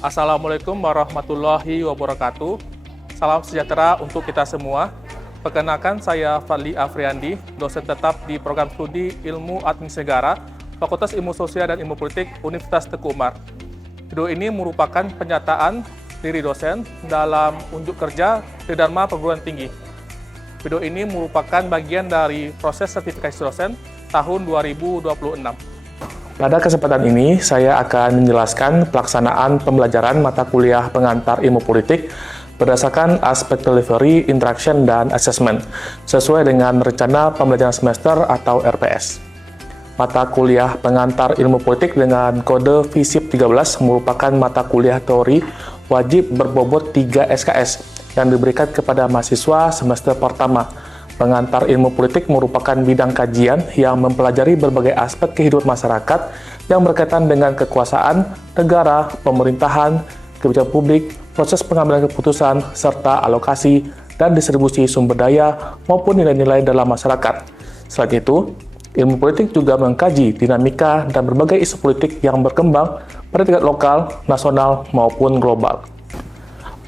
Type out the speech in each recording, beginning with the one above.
Assalamualaikum warahmatullahi wabarakatuh. Salam sejahtera untuk kita semua. Perkenalkan, saya Fadli Afriandi, dosen tetap di Program Studi Ilmu Administrasi Negara, Fakultas Ilmu Sosial dan Ilmu Politik, Universitas Teguh Umar. Video ini merupakan penyataan diri dosen dalam unjuk kerja Tridharma Perguruan Tinggi. Video ini merupakan bagian dari proses sertifikasi dosen tahun 2026. Pada kesempatan ini, saya akan menjelaskan pelaksanaan pembelajaran mata kuliah pengantar ilmu politik berdasarkan aspek delivery, interaction, dan assessment, sesuai dengan rencana pembelajaran semester atau RPS. Mata kuliah pengantar ilmu politik dengan kode FISIP 13 merupakan mata kuliah teori wajib berbobot 3 SKS yang diberikan kepada mahasiswa semester pertama. Pengantar ilmu politik merupakan bidang kajian yang mempelajari berbagai aspek kehidupan masyarakat yang berkaitan dengan kekuasaan, negara, pemerintahan, kebijakan publik, proses pengambilan keputusan, serta alokasi dan distribusi sumber daya maupun nilai-nilai dalam masyarakat. Selain itu, ilmu politik juga mengkaji dinamika dan berbagai isu politik yang berkembang pada tingkat lokal, nasional, maupun global.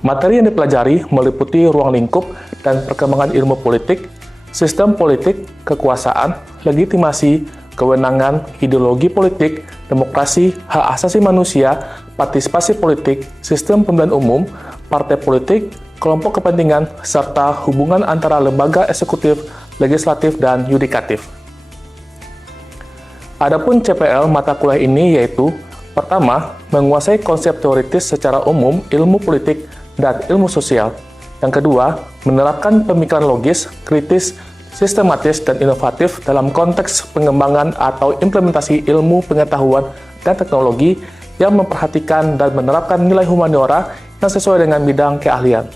Materi yang dipelajari meliputi ruang lingkup dan perkembangan ilmu politik, sistem politik, kekuasaan, legitimasi, kewenangan, ideologi politik, demokrasi, hak asasi manusia, partisipasi politik, sistem pemilihan umum, partai politik, kelompok kepentingan, serta hubungan antara lembaga eksekutif, legislatif, dan yudikatif. Adapun CPL mata kuliah ini yaitu: pertama, menguasai konsep teoritis secara umum ilmu politik dan ilmu sosial. Yang kedua, menerapkan pemikiran logis, kritis, sistematis, dan inovatif dalam konteks pengembangan atau implementasi ilmu pengetahuan dan teknologi yang memperhatikan dan menerapkan nilai humaniora yang sesuai dengan bidang keahlian.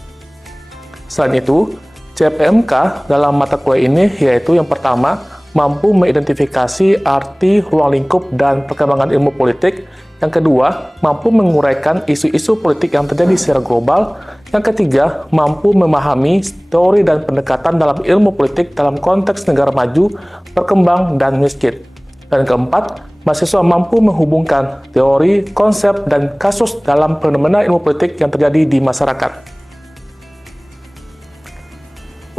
Selain itu, CPMK dalam mata kuliah ini yaitu yang pertama, mampu mengidentifikasi arti ruang lingkup dan perkembangan ilmu politik. Yang kedua, mampu menguraikan isu-isu politik yang terjadi secara global. Yang ketiga, mampu memahami teori dan pendekatan dalam ilmu politik dalam konteks negara maju, berkembang, dan miskin. Dan keempat, mahasiswa mampu menghubungkan teori, konsep, dan kasus dalam fenomena ilmu politik yang terjadi di masyarakat.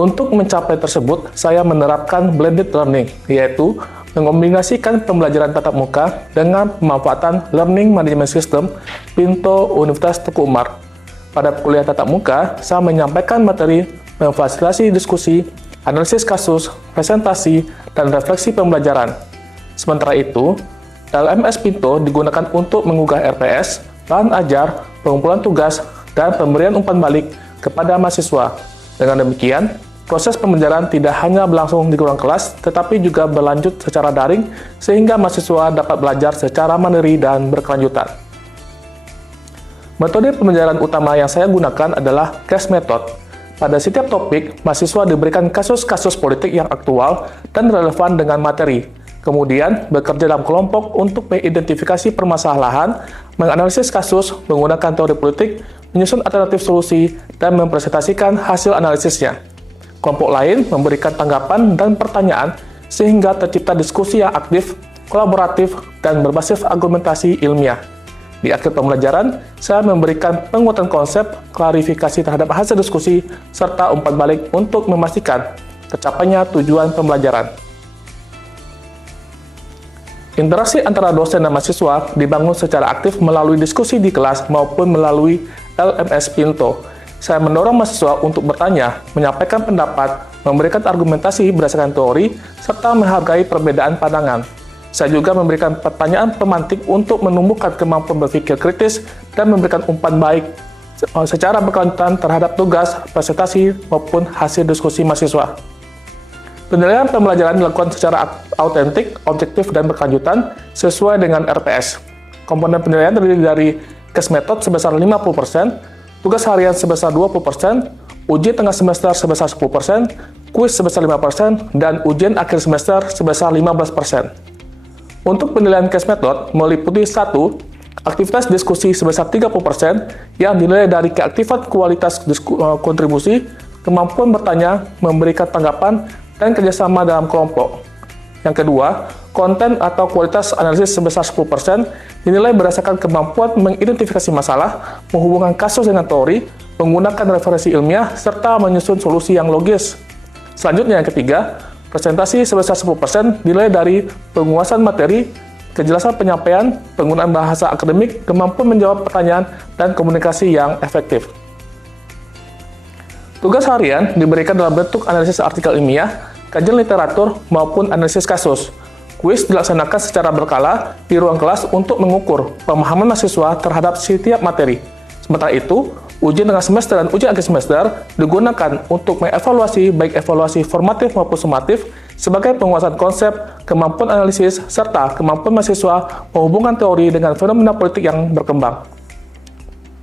Untuk mencapai tersebut, saya menerapkan blended learning, yaitu mengombinasikan pembelajaran tatap muka dengan pemanfaatan Learning Management System Pinto Universitas Teguh Umar. Pada kuliah tatap muka, saya menyampaikan materi, memfasilitasi diskusi, analisis kasus, presentasi, dan refleksi pembelajaran. Sementara itu, LMS Pinto digunakan untuk menggugah RPS, bahan ajar, pengumpulan tugas, dan pemberian umpan balik kepada mahasiswa. Dengan demikian, proses pembelajaran tidak hanya berlangsung di ruang kelas, tetapi juga berlanjut secara daring, sehingga mahasiswa dapat belajar secara mandiri dan berkelanjutan. Metode pembelajaran utama yang saya gunakan adalah case method. Pada setiap topik, mahasiswa diberikan kasus-kasus politik yang aktual dan relevan dengan materi. Kemudian, bekerja dalam kelompok untuk mengidentifikasi permasalahan, menganalisis kasus, menggunakan teori politik, menyusun alternatif solusi, dan mempresentasikan hasil analisisnya. Kelompok lain memberikan tanggapan dan pertanyaan sehingga tercipta diskusi yang aktif, kolaboratif, dan berbasis argumentasi ilmiah. Di akhir pembelajaran, saya memberikan penguatan konsep, klarifikasi terhadap hasil diskusi, serta umpan balik untuk memastikan tercapainya tujuan pembelajaran. Interaksi antara dosen dan mahasiswa dibangun secara aktif melalui diskusi di kelas maupun melalui LMS Pinto. Saya mendorong mahasiswa untuk bertanya, menyampaikan pendapat, memberikan argumentasi berdasarkan teori, serta menghargai perbedaan pandangan. Saya juga memberikan pertanyaan pemantik untuk menumbuhkan kemampuan berpikir kritis dan memberikan umpan baik secara berkelanjutan terhadap tugas, presentasi, maupun hasil diskusi mahasiswa. Penilaian pembelajaran dilakukan secara autentik, objektif, dan berkelanjutan sesuai dengan RPS. Komponen penilaian terdiri dari case method sebesar 50%, tugas harian sebesar 20%, ujian tengah semester sebesar 10%, kuis sebesar 5%, dan ujian akhir semester sebesar 15%. Untuk penilaian case method meliputi 1. Aktivitas diskusi sebesar 30% yang dinilai dari keaktifan kualitas kontribusi, kemampuan bertanya, memberikan tanggapan, dan kerjasama dalam kelompok. Yang kedua, konten atau kualitas analisis sebesar 10% dinilai berdasarkan kemampuan mengidentifikasi masalah, menghubungkan kasus dengan teori, menggunakan referensi ilmiah, serta menyusun solusi yang logis. Selanjutnya yang ketiga, presentasi sebesar 10% dinilai dari penguasaan materi, kejelasan penyampaian, penggunaan bahasa akademik, kemampuan menjawab pertanyaan, dan komunikasi yang efektif. Tugas harian diberikan dalam bentuk analisis artikel ilmiah, kajian literatur, maupun analisis kasus. Kuis dilaksanakan secara berkala di ruang kelas untuk mengukur pemahaman mahasiswa terhadap setiap materi. Sementara itu, ujian tengah semester dan ujian akhir semester digunakan untuk mengevaluasi baik evaluasi formatif maupun sumatif sebagai penguasaan konsep, kemampuan analisis, serta kemampuan mahasiswa menghubungkan teori dengan fenomena politik yang berkembang.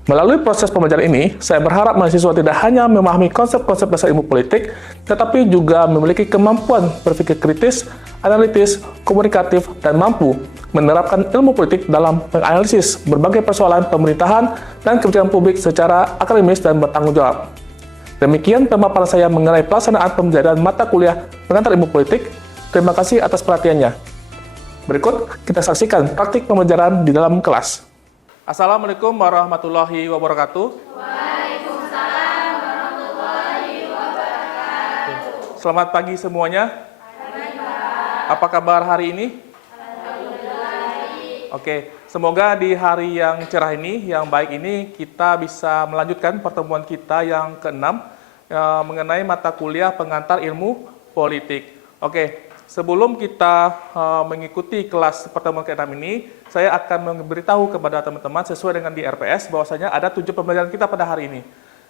Melalui proses pembelajaran ini, saya berharap mahasiswa tidak hanya memahami konsep-konsep dasar ilmu politik, tetapi juga memiliki kemampuan berpikir kritis, analitis, komunikatif, dan mampu menerapkan ilmu politik dalam menganalisis berbagai persoalan pemerintahan dan kebijakan publik secara akademis dan bertanggung jawab. Demikian pemaparan saya mengenai pelaksanaan pembelajaran mata kuliah pengantar ilmu politik. Terima kasih atas perhatiannya. Berikut kita saksikan praktik pembelajaran di dalam kelas. Assalamualaikum warahmatullahi wabarakatuh. Waalaikumsalam warahmatullahi wabarakatuh. Selamat pagi semuanya. Apa kabar hari ini? Oke, semoga di hari yang cerah ini, yang baik ini, kita bisa melanjutkan pertemuan kita yang ke-6 mengenai mata kuliah pengantar ilmu politik. Oke, sebelum kita mengikuti kelas pertemuan ke-6 ini, saya akan memberitahu kepada teman-teman sesuai dengan di RPS bahwasanya ada 7 pembelajaran kita pada hari ini.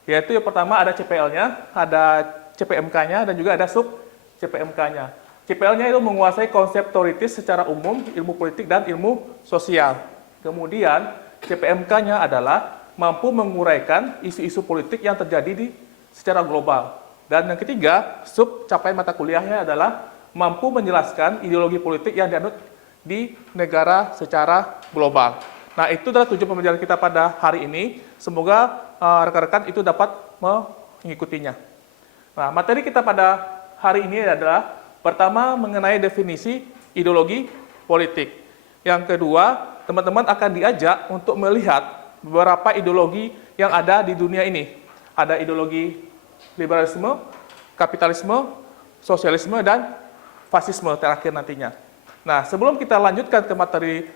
Yaitu yang pertama ada CPL-nya, ada CPMK-nya, dan juga ada sub CPMK-nya. CPL-nya itu menguasai konsep teoritis secara umum, ilmu politik dan ilmu sosial. Kemudian CPMK-nya adalah mampu menguraikan isu-isu politik yang terjadi secara global. Dan yang ketiga, sub capaian mata kuliahnya adalah mampu menjelaskan ideologi politik yang dianut di negara secara global. Nah, itu adalah 7 pembelajaran kita pada hari ini. Semoga rekan-rekan itu dapat mengikutinya. Nah, materi kita pada hari ini adalah pertama mengenai definisi ideologi politik. Yang kedua, teman-teman akan diajak untuk melihat beberapa ideologi yang ada di dunia ini. Ada ideologi liberalisme, kapitalisme, sosialisme, dan fasisme terakhir nantinya. Nah, sebelum kita lanjutkan ke materi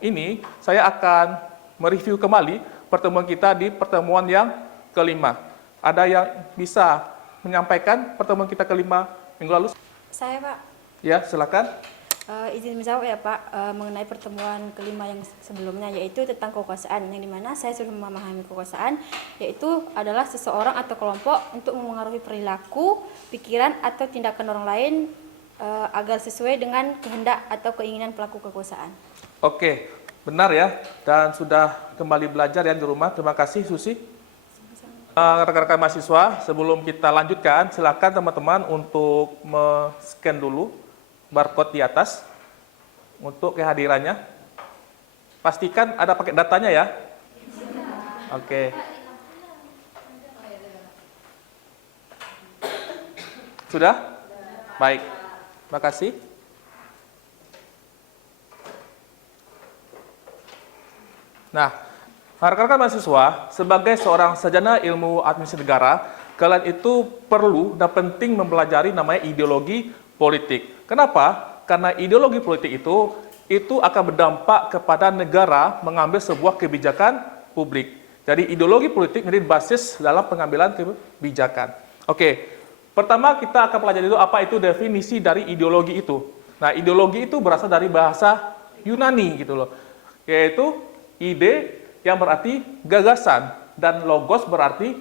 ini, saya akan mereview kembali pertemuan kita di pertemuan yang kelima. Ada yang bisa menyampaikan pertemuan kita kelima minggu lalu? Saya, Pak. Ya, silakan. Izin menjawab ya, Pak, mengenai pertemuan kelima yang sebelumnya, yaitu tentang kekuasaan, yang dimana saya sudah memahami kekuasaan, yaitu adalah seseorang atau kelompok untuk memengaruhi perilaku, pikiran, atau tindakan orang lain agar sesuai dengan kehendak atau keinginan pelaku kekuasaan. Oke, benar ya, dan sudah kembali belajar ya di rumah. Terima kasih, Susi. Rekan-rekan mahasiswa, sebelum kita lanjutkan, silakan teman-teman untuk men-scan dulu barcode di atas untuk kehadirannya. Pastikan ada pakai datanya ya. Oke. Sudah? Baik. Terima kasih. Nah, rekan-rekan mahasiswa, sebagai seorang sarjana ilmu administrasi negara, kalian itu perlu dan penting mempelajari namanya ideologi politik. Kenapa? Karena ideologi politik itu akan berdampak kepada negara mengambil sebuah kebijakan publik. Jadi ideologi politik menjadi basis dalam pengambilan kebijakan. Oke. Pertama kita akan pelajari dulu apa itu definisi dari ideologi itu. Nah, ideologi itu berasal dari bahasa Yunani gitu loh. Yaitu ide yang berarti gagasan dan logos berarti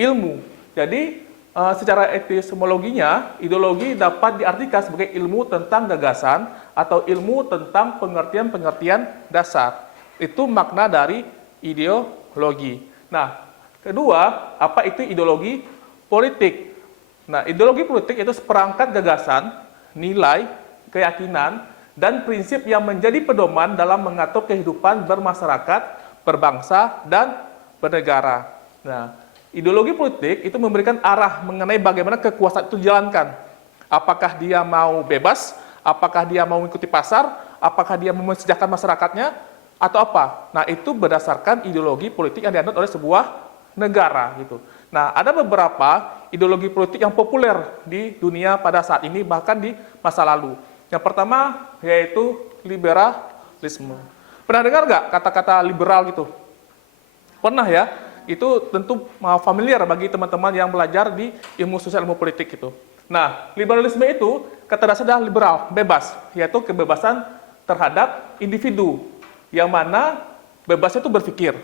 ilmu. Jadi secara epistemologinya, ideologi dapat diartikan sebagai ilmu tentang gagasan atau ilmu tentang pengertian-pengertian dasar. Itu makna dari ideologi. Nah, kedua, apa itu ideologi politik? Nah, ideologi politik itu seperangkat gagasan, nilai, keyakinan, dan prinsip yang menjadi pedoman dalam mengatur kehidupan bermasyarakat, berbangsa, dan bernegara. Nah, ideologi politik itu memberikan arah mengenai bagaimana kekuasaan itu dijalankan. Apakah dia mau bebas, Apakah dia mau mengikuti pasar? Apakah dia mau mensejahterakan masyarakatnya? Atau apa? Nah, itu berdasarkan ideologi politik yang dianut oleh sebuah negara gitu. Nah, ada beberapa ideologi politik yang populer di dunia pada saat ini, bahkan di masa lalu. Yang pertama yaitu liberalisme. Pernah dengar nggak kata-kata liberal gitu? Pernah ya? Itu tentu familiar bagi teman-teman yang belajar di ilmu sosial, ilmu politik gitu. Nah, liberalisme itu kata dasar adalah liberal, bebas, yaitu kebebasan terhadap individu, yang mana bebasnya itu berpikir.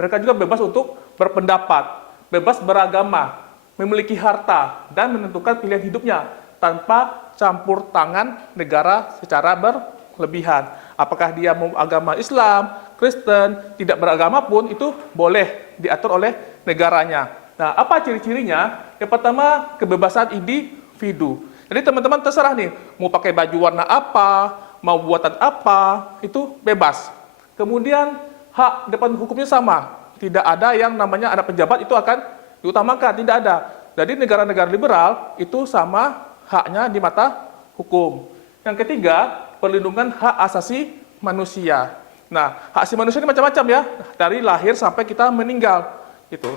Mereka juga bebas untuk berpendapat, bebas beragama, memiliki harta, dan menentukan pilihan hidupnya tanpa campur tangan negara secara berlebihan. Apakah dia mau agama Islam, Kristen, tidak beragama pun itu boleh diatur oleh negaranya. Nah, apa ciri-cirinya? Yang pertama, kebebasan individu. Jadi teman-teman terserah nih, mau pakai baju warna apa, mau buatan apa, itu bebas. Kemudian, hak depan hukumnya sama. Tidak ada yang namanya ada pejabat itu akan diutamakan, tidak ada. Jadi negara-negara liberal itu sama haknya di mata hukum. Yang ketiga, perlindungan hak asasi manusia. Nah, hak asasi manusia ini macam-macam ya, dari lahir sampai kita meninggal. Gitu.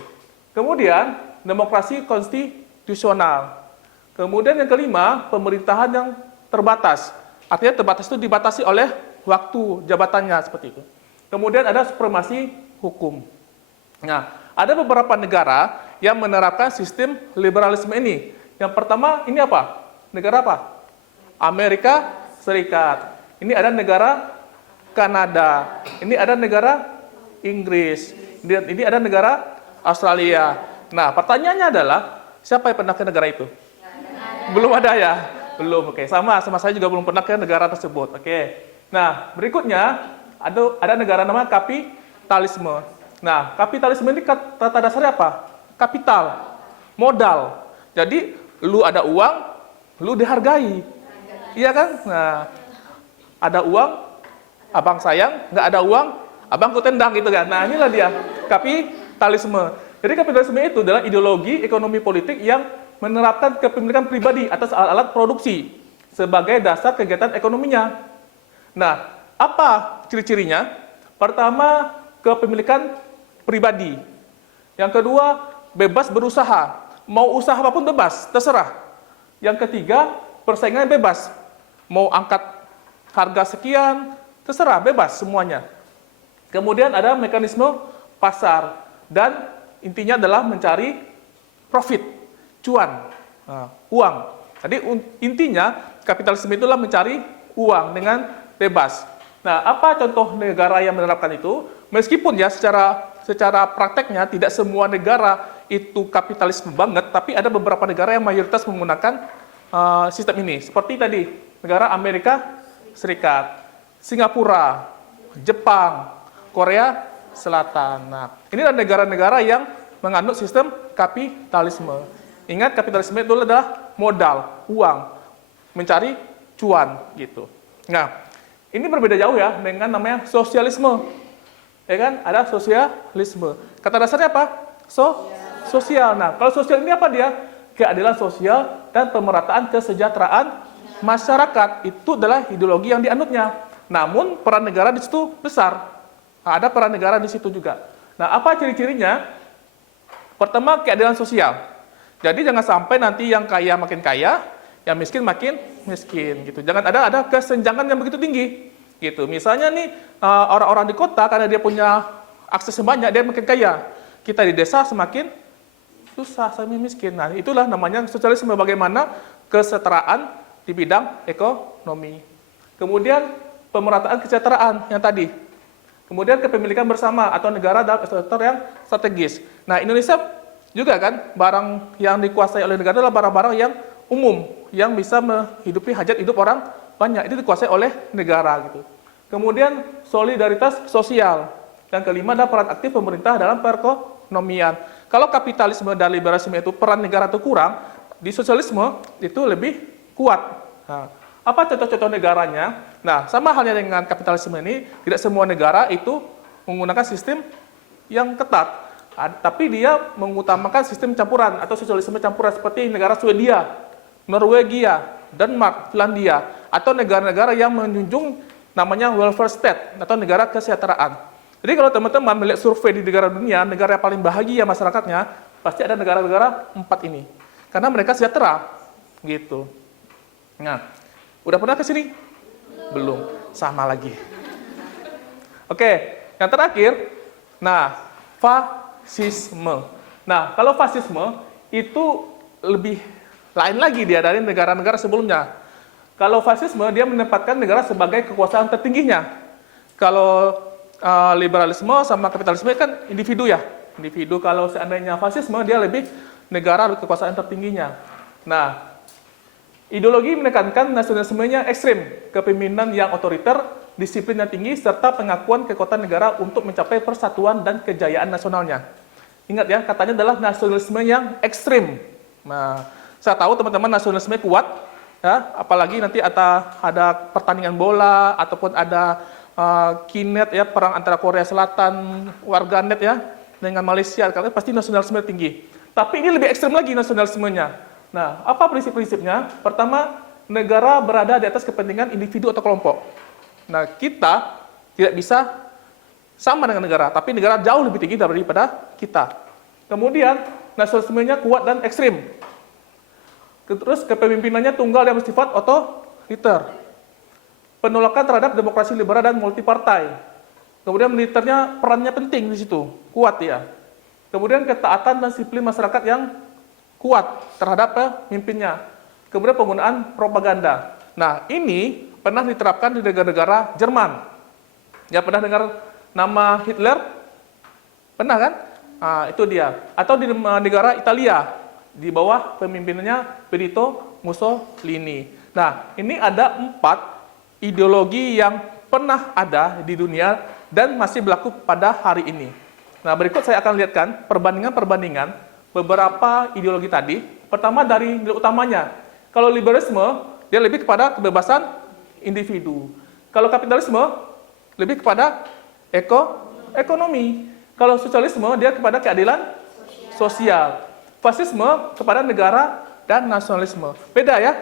Kemudian, demokrasi konstitusional. Kemudian yang kelima, pemerintahan yang terbatas. Artinya terbatas itu dibatasi oleh waktu jabatannya seperti itu. Kemudian ada supremasi hukum. Nah, ada beberapa negara yang menerapkan sistem liberalisme ini. Yang pertama, ini apa? Negara apa? Amerika Serikat. Ini ada negara Kanada. Ini ada negara Inggris. Ini ada negara Australia. Nah, pertanyaannya adalah, siapa yang pernah ke negara itu? Belum ada ya? Belum, oke. Sama saya juga belum pernah ke negara tersebut, oke. Nah, berikutnya, ada negara namanya kapitalisme. Nah, kapitalisme ini kata dasarnya apa? Kapital, modal. Jadi, lu ada uang, lu dihargai. Iya kan? Nah, ada uang, abang sayang, nggak ada uang, abang ku tendang gitu kan. Nah, inilah dia, kapitalisme. Jadi kapitalisme itu adalah ideologi ekonomi politik yang menerapkan kepemilikan pribadi atas alat-alat produksi sebagai dasar kegiatan ekonominya. Nah, apa ciri-cirinya? Pertama, kepemilikan pribadi. Yang kedua, bebas berusaha. Mau usaha apapun bebas, terserah. Yang ketiga, persaingan bebas. Mau angkat harga sekian, terserah, bebas semuanya. Kemudian ada mekanisme pasar. Dan intinya adalah mencari profit, cuan, uang. Jadi intinya kapitalisme itulah mencari uang dengan bebas. Nah, apa contoh negara yang menerapkan itu? Meskipun ya secara prakteknya tidak semua negara itu kapitalisme banget, tapi ada beberapa negara yang mayoritas menggunakan sistem ini. Seperti tadi, negara Amerika Serikat, Singapura, Jepang, Korea Selatan. Nah, ini adalah negara-negara yang menganut sistem kapitalisme. Ingat, kapitalisme itu adalah modal, uang, mencari cuan gitu. Nah, ini berbeda jauh ya dengan namanya sosialisme. Ya kan? Ada sosialisme. Kata dasarnya apa? Sosial. Nah, kalau sosial ini apa dia? Keadilan sosial dan pemerataan kesejahteraan masyarakat. Itu adalah ideologi yang dianutnya. Namun peran negara di situ besar. Ada peran negara di situ juga. Nah, apa ciri-cirinya? Pertama, keadilan sosial. Jadi jangan sampai nanti yang kaya makin kaya, yang miskin makin miskin gitu. Jangan ada kesenjangan yang begitu tinggi gitu. Misalnya nih orang-orang di kota karena dia punya akses banyak, dia makin kaya. Kita di desa semakin susah, semakin miskin. Nah, itulah namanya sosialisme, bagaimana kesetaraan di bidang ekonomi. Kemudian pemerataan kesejahteraan yang tadi. Kemudian kepemilikan bersama atau negara dalam sektor yang strategis. Nah, Indonesia juga kan, barang yang dikuasai oleh negara adalah barang-barang yang umum, yang bisa menghidupi hajat hidup orang banyak. Itu dikuasai oleh negara gitu. Kemudian solidaritas sosial. Yang kelima adalah peran aktif pemerintah dalam perekonomian. Kalau kapitalisme dan liberalisme itu peran negara itu kurang, di sosialisme itu lebih kuat. Nah, apa contoh-contoh negaranya? Nah, sama halnya dengan kapitalisme ini, tidak semua negara itu menggunakan sistem yang ketat. Tapi dia mengutamakan sistem campuran atau sosialisme campuran seperti negara Swedia, Norwegia, Denmark, Finlandia. atau negara-negara yang menjunjung namanya welfare state atau negara kesejahteraan. Jadi kalau teman-teman melihat survei di negara dunia, negara yang paling bahagia masyarakatnya, pasti ada negara-negara 4 ini. Karena mereka sejahtera, gitu. Nah, udah pernah ke sini? Belum. Sama lagi. Oke, yang terakhir, nah, fasisme. Nah, kalau fasisme itu lebih lain lagi dia dari negara-negara sebelumnya. Kalau fasisme, dia menempatkan negara sebagai kekuasaan tertingginya. Kalau liberalisme sama kapitalisme kan individu ya. Individu, kalau seandainya fasisme, dia lebih negara kekuasaan tertingginya. Nah, ideologi menekankan nasionalismenya ekstrim, kepemimpinan yang otoriter, disiplin yang tinggi, serta pengakuan kekuatan negara untuk mencapai persatuan dan kejayaan nasionalnya. Ingat ya, katanya adalah nasionalisme yang ekstrim. Nah, saya tahu teman-teman nasionalisme kuat, ya, apalagi nanti ada pertandingan bola ataupun ada kinet ya, perang antara Korea Selatan, warganet ya, dengan Malaysia, karena pasti nasionalisme tinggi. Tapi ini lebih ekstrem lagi nasionalismenya. Nah, apa prinsip-prinsipnya? Pertama, negara berada di atas kepentingan individu atau kelompok. Nah, kita tidak bisa sama dengan negara, tapi negara jauh lebih tinggi daripada kita. Kemudian, nasionalismenya kuat dan ekstrim. Terus kepemimpinannya tunggal yang bersifat otoriter. Penolakan terhadap demokrasi liberal dan multipartai. Kemudian militernya perannya penting di situ, kuat ya. Kemudian ketaatan dan disiplin masyarakat yang kuat terhadap pemimpinnya. Kemudian penggunaan propaganda. Nah, ini pernah diterapkan di negara-negara Jerman. Ya, pernah dengar nama Hitler? Pernah kan? Nah, itu dia. Atau di negara Italia, di bawah pemimpinannya Benito Mussolini. Nah, ini ada 4 ideologi yang pernah ada di dunia dan masih berlaku pada hari ini. Nah, berikut saya akan lihatkan perbandingan beberapa ideologi tadi. Pertama dari nilai utamanya. Kalau liberalisme, dia lebih kepada kebebasan individu. Kalau kapitalisme, lebih kepada ekonomi. Kalau sosialisme, dia kepada keadilan sosial. Fasisme kepada negara dan nasionalisme. Beda ya.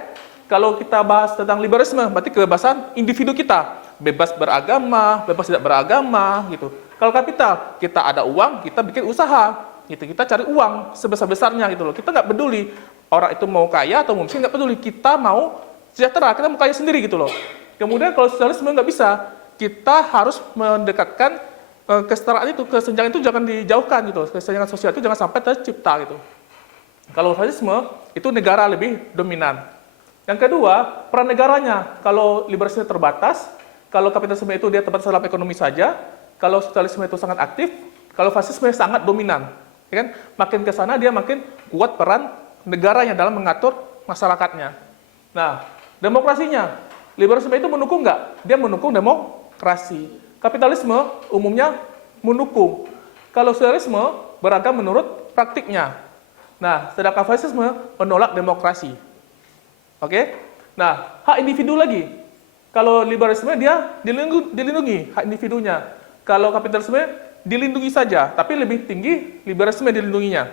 Kalau kita bahas tentang liberalisme, berarti kebebasan individu kita. Bebas beragama, bebas tidak beragama, gitu. Kalau kapital, kita ada uang, kita bikin usaha. Gitu. Kita cari uang sebesar-besarnya gitu loh. Kita nggak peduli orang itu mau kaya atau mau miskin, nggak peduli. Kita mau sejahtera, kita mau kaya sendiri gitu loh. Kemudian kalau sosialisme nggak bisa. Kita harus mendekatkan kesetaraan itu, kesenjangan itu jangan dijauhkan gitu. Kesenjangan sosial itu jangan sampai tercipta gitu. Kalau fasisme, itu negara lebih dominan. Yang kedua, peran negaranya. Kalau liberalisme terbatas, kalau kapitalisme itu dia terbatas dalam ekonomi saja, kalau sosialisme itu sangat aktif, kalau fasisme sangat dominan. Ya kan? Makin ke sana dia makin kuat peran negaranya dalam mengatur masyarakatnya. Nah, demokrasinya. Liberalisme itu mendukung nggak? Dia mendukung demokrasi. Kapitalisme umumnya mendukung. Kalau sosialisme beragam menurut praktiknya. Nah, sedangkan fasisme menolak demokrasi. Oke? Nah, hak individu lagi. Kalau liberalisme dia dilindungi hak individunya. Kalau kapitalisme dilindungi saja, tapi lebih tinggi liberalisme dilindunginya.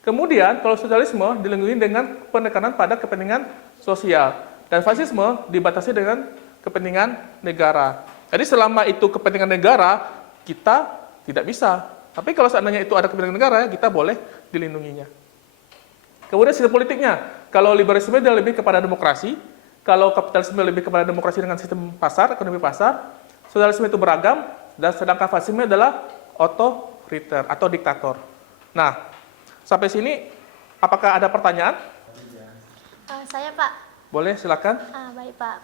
Kemudian, kalau sosialisme dilindungi dengan penekanan pada kepentingan sosial. Dan fasisme dibatasi dengan kepentingan negara. Jadi selama itu kepentingan negara, kita tidak bisa. Tapi kalau seandainya itu ada kepentingan negara, kita boleh dilindunginya. Kemudian sistem politiknya, kalau liberalisme dia lebih kepada demokrasi, kalau kapitalisme lebih kepada demokrasi dengan sistem pasar, ekonomi pasar, sosialisme itu beragam, dan sedangkan fasisme adalah otoriter atau diktator. Nah, sampai sini, apakah ada pertanyaan? Saya Pak. Boleh, silakan. Baik Pak.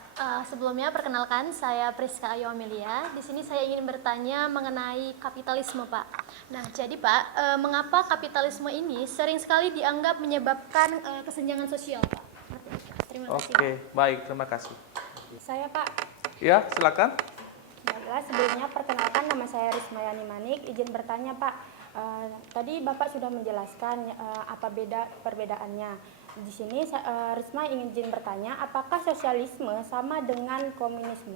Sebelumnya perkenalkan saya Priska Ayu Amelia. Di sini saya ingin bertanya mengenai kapitalisme Pak. Nah jadi Pak, mengapa kapitalisme ini sering sekali dianggap menyebabkan kesenjangan sosial Pak? Terima kasih. Oke, baik, terima kasih. Saya Pak. Ya, silakan. Baiklah, sebelumnya perkenalkan nama saya Rismayani Manik. Izin bertanya Pak. Tadi Bapak sudah menjelaskan apa perbedaannya. Di sini Risma ingin bertanya, apakah sosialisme sama dengan komunisme?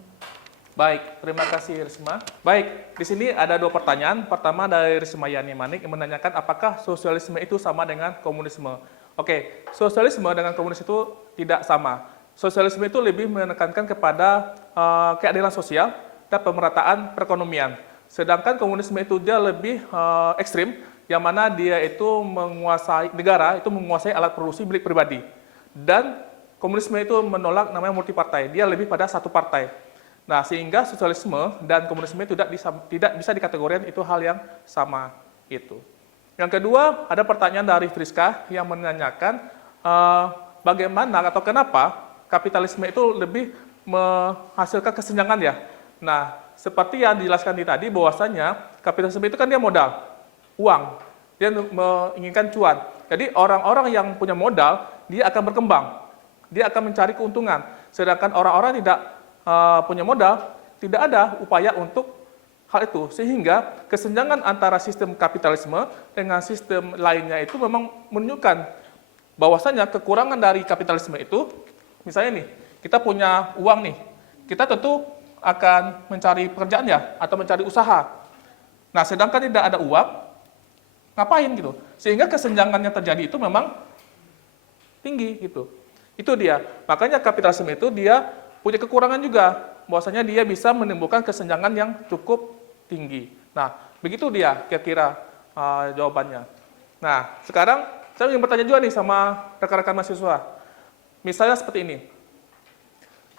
Baik, terima kasih Risma. Baik, di sini ada 2 pertanyaan. Pertama dari Rismayani Manik yang menanyakan apakah sosialisme itu sama dengan komunisme. Oke, sosialisme dengan komunis itu tidak sama. Sosialisme itu lebih menekankan kepada keadilan sosial dan pemerataan perekonomian. Sedangkan komunisme itu dia lebih ekstrim, yang mana dia itu menguasai negara, itu menguasai alat produksi milik pribadi. Dan komunisme itu menolak namanya multipartai, dia lebih pada satu partai. Nah, sehingga sosialisme dan komunisme itu tidak bisa dikategorikan itu hal yang sama itu. Yang kedua, ada pertanyaan dari Friska yang menanyakan bagaimana atau kenapa kapitalisme itu lebih menghasilkan kesenjangan ya. Nah, seperti yang dijelaskan tadi bahwasanya kapitalisme itu kan dia modal, uang, dia menginginkan cuan. Jadi orang-orang yang punya modal, dia akan berkembang, dia akan mencari keuntungan. Sedangkan orang-orang tidak punya modal, tidak ada upaya untuk hal itu. Sehingga kesenjangan antara sistem kapitalisme dengan sistem lainnya itu memang menunjukkan bahwasanya kekurangan dari kapitalisme itu, misalnya nih, kita punya uang nih, kita tentu akan mencari pekerjaan ya, atau mencari usaha. Nah, sedangkan tidak ada uang, ngapain gitu? Sehingga kesenjangan yang terjadi itu memang tinggi gitu. Itu dia. Makanya kapitalisme itu dia punya kekurangan juga, bahwasanya dia bisa menimbulkan kesenjangan yang cukup tinggi. Nah, begitu dia kira-kira jawabannya. Nah, sekarang saya ingin bertanya juga nih sama rekan-rekan mahasiswa. Misalnya seperti ini,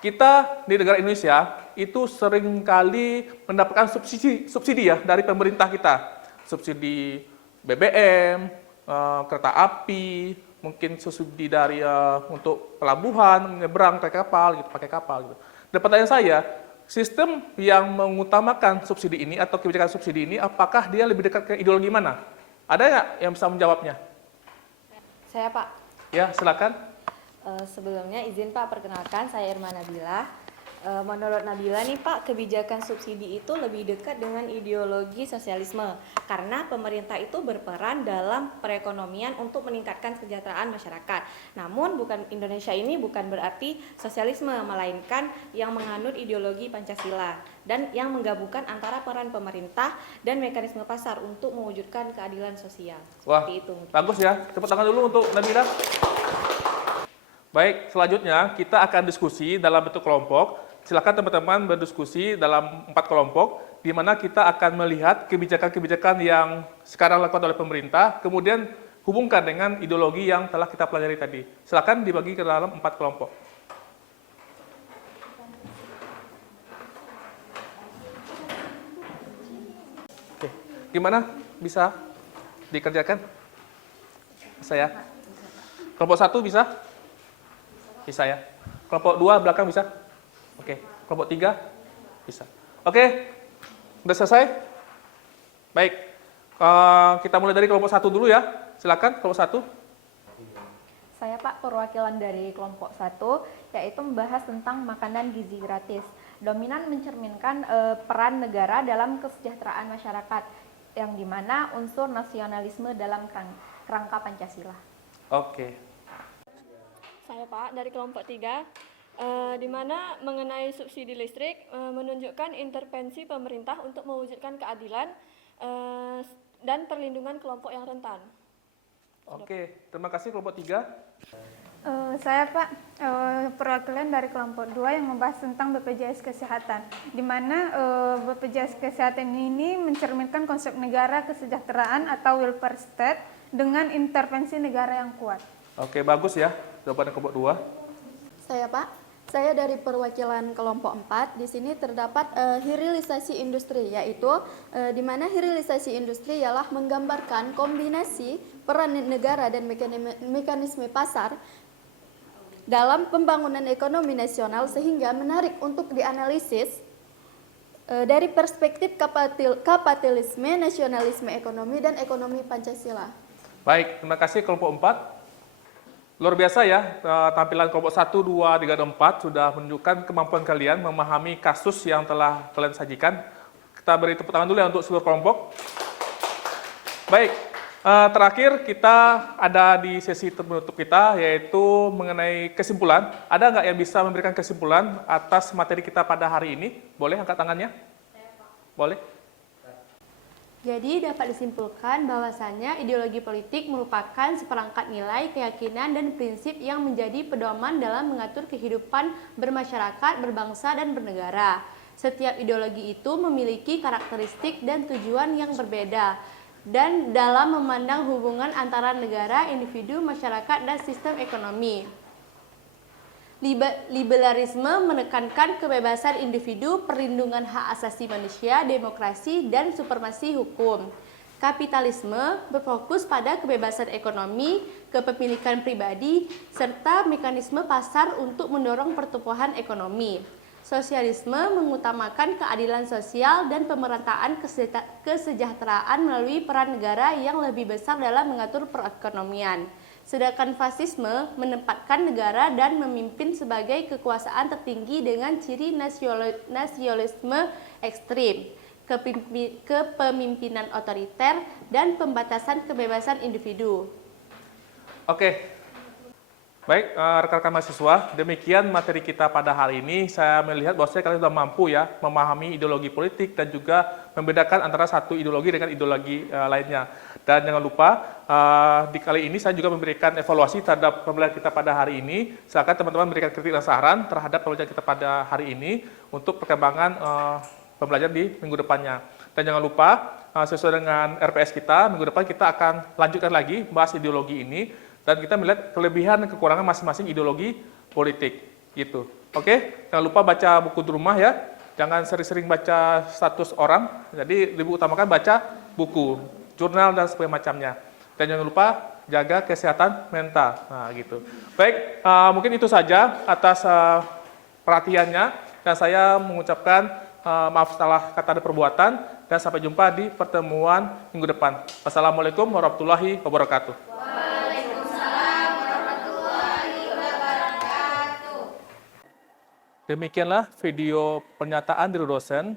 kita di negara Indonesia itu seringkali mendapatkan subsidi ya dari pemerintah kita. Subsidi BBM, kereta api, mungkin subsidi dari untuk pelabuhan, menyeberang pakai kapal gitu. Dan pertanyaan saya, sistem yang mengutamakan subsidi ini atau kebijakan subsidi ini, apakah dia lebih dekat ke ideologi mana? Ada nggak yang bisa menjawabnya? Saya Pak. Ya, silakan. Sebelumnya izin Pak, perkenalkan saya Irma Nabila. Menurut Nabila nih Pak, kebijakan subsidi itu lebih dekat dengan ideologi sosialisme karena pemerintah itu berperan dalam perekonomian untuk meningkatkan kesejahteraan masyarakat. Namun Indonesia ini bukan berarti sosialisme, melainkan yang menganut ideologi Pancasila dan yang menggabungkan antara peran pemerintah dan mekanisme pasar untuk mewujudkan keadilan sosial. Wah, seperti itu. Bagus ya. Tepuk tangan dulu untuk Nabila. Baik, selanjutnya kita akan diskusi dalam bentuk kelompok. Silakan teman-teman berdiskusi dalam 4 kelompok, di mana kita akan melihat kebijakan-kebijakan yang sekarang dilakukan oleh pemerintah, kemudian hubungkan dengan ideologi yang telah kita pelajari tadi. Silakan dibagi ke dalam 4 kelompok. Oke, gimana bisa dikerjakan? Saya. Kelompok 1 bisa? Bisa ya. Kelompok 2 belakang bisa? Oke. Kelompok 3 bisa. Oke. Udah selesai? Baik. Kita mulai dari kelompok 1 dulu ya. Silakan kelompok 1. Saya Pak, perwakilan dari kelompok 1, yaitu membahas tentang makanan gizi gratis. Dominan mencerminkan peran negara dalam kesejahteraan masyarakat, yang dimana unsur nasionalisme dalam kerangka Pancasila. Oke. Saya Pak, dari kelompok 3, di mana mengenai subsidi listrik menunjukkan intervensi pemerintah untuk mewujudkan keadilan dan perlindungan kelompok yang rentan. Oke, terima kasih kelompok 3. Saya Pak, perwakilan dari kelompok 2 yang membahas tentang BPJS Kesehatan, di mana BPJS Kesehatan ini mencerminkan konsep negara kesejahteraan atau welfare state dengan intervensi negara yang kuat. Oke, bagus ya jawaban kelompok 2. Saya Pak, saya dari perwakilan kelompok 4. Di sini terdapat hilirisasi industri, yaitu di mana hilirisasi industri ialah menggambarkan kombinasi peran negara dan mekanisme pasar dalam pembangunan ekonomi nasional, sehingga menarik untuk dianalisis dari perspektif kapitalisme, nasionalisme ekonomi, dan ekonomi Pancasila. Baik, terima kasih kelompok 4. Luar biasa ya, tampilan kelompok 1, 2, 3, dan 4 sudah menunjukkan kemampuan kalian memahami kasus yang telah kalian sajikan. Kita beri tepuk tangan dulu ya untuk seluruh kelompok. Baik, terakhir kita ada di sesi penutup kita, yaitu mengenai kesimpulan. Ada nggak yang bisa memberikan kesimpulan atas materi kita pada hari ini? Boleh angkat tangannya? Boleh? Jadi dapat disimpulkan bahwasannya ideologi politik merupakan seperangkat nilai, keyakinan, dan prinsip yang menjadi pedoman dalam mengatur kehidupan bermasyarakat, berbangsa, dan bernegara. Setiap ideologi itu memiliki karakteristik dan tujuan yang berbeda, dan dalam memandang hubungan antara negara, individu, masyarakat, dan sistem ekonomi. Liberalisme menekankan kebebasan individu, perlindungan hak asasi manusia, demokrasi, dan supremasi hukum. Kapitalisme berfokus pada kebebasan ekonomi, kepemilikan pribadi, serta mekanisme pasar untuk mendorong pertumbuhan ekonomi. Sosialisme mengutamakan keadilan sosial dan pemerataan kesejahteraan melalui peran negara yang lebih besar dalam mengatur perekonomian. Sedangkan fasisme menempatkan negara dan memimpin sebagai kekuasaan tertinggi dengan ciri nasionalisme ekstrim, kepemimpinan otoriter, dan pembatasan kebebasan individu. Oke. Baik, rekan-rekan mahasiswa, demikian materi kita pada hari ini. Saya melihat bahwa kalian sudah mampu ya memahami ideologi politik dan juga membedakan antara satu ideologi dengan ideologi lainnya. Dan jangan lupa, di kali ini saya juga memberikan evaluasi terhadap pembelajaran kita pada hari ini. Silakan teman-teman memberikan kritik dan saran terhadap pembelajaran kita pada hari ini untuk perkembangan pembelajaran di minggu depannya. Dan jangan lupa, sesuai dengan RPS kita, minggu depan kita akan lanjutkan lagi bahas ideologi ini. Dan kita melihat kelebihan dan kekurangan masing-masing ideologi politik. Gitu. Oke? Jangan lupa baca buku di rumah ya. Jangan sering-sering baca status orang. Jadi lebih utamakan baca buku, jurnal, dan sebagainya macamnya. Dan jangan lupa jaga kesehatan mental. Nah, gitu. Baik, mungkin itu saja atas perhatiannya. Dan saya mengucapkan maaf salah kata dan perbuatan. Dan sampai jumpa di pertemuan minggu depan. Wassalamualaikum warahmatullahi wabarakatuh. Demikianlah video pernyataan dari dosen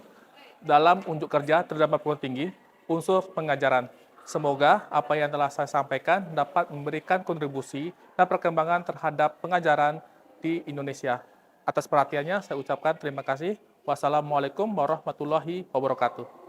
dalam unjuk kerja terhadap perguruan tinggi unsur pengajaran. Semoga apa yang telah saya sampaikan dapat memberikan kontribusi dan perkembangan terhadap pengajaran di Indonesia. Atas perhatiannya saya ucapkan terima kasih. Wassalamualaikum warahmatullahi wabarakatuh.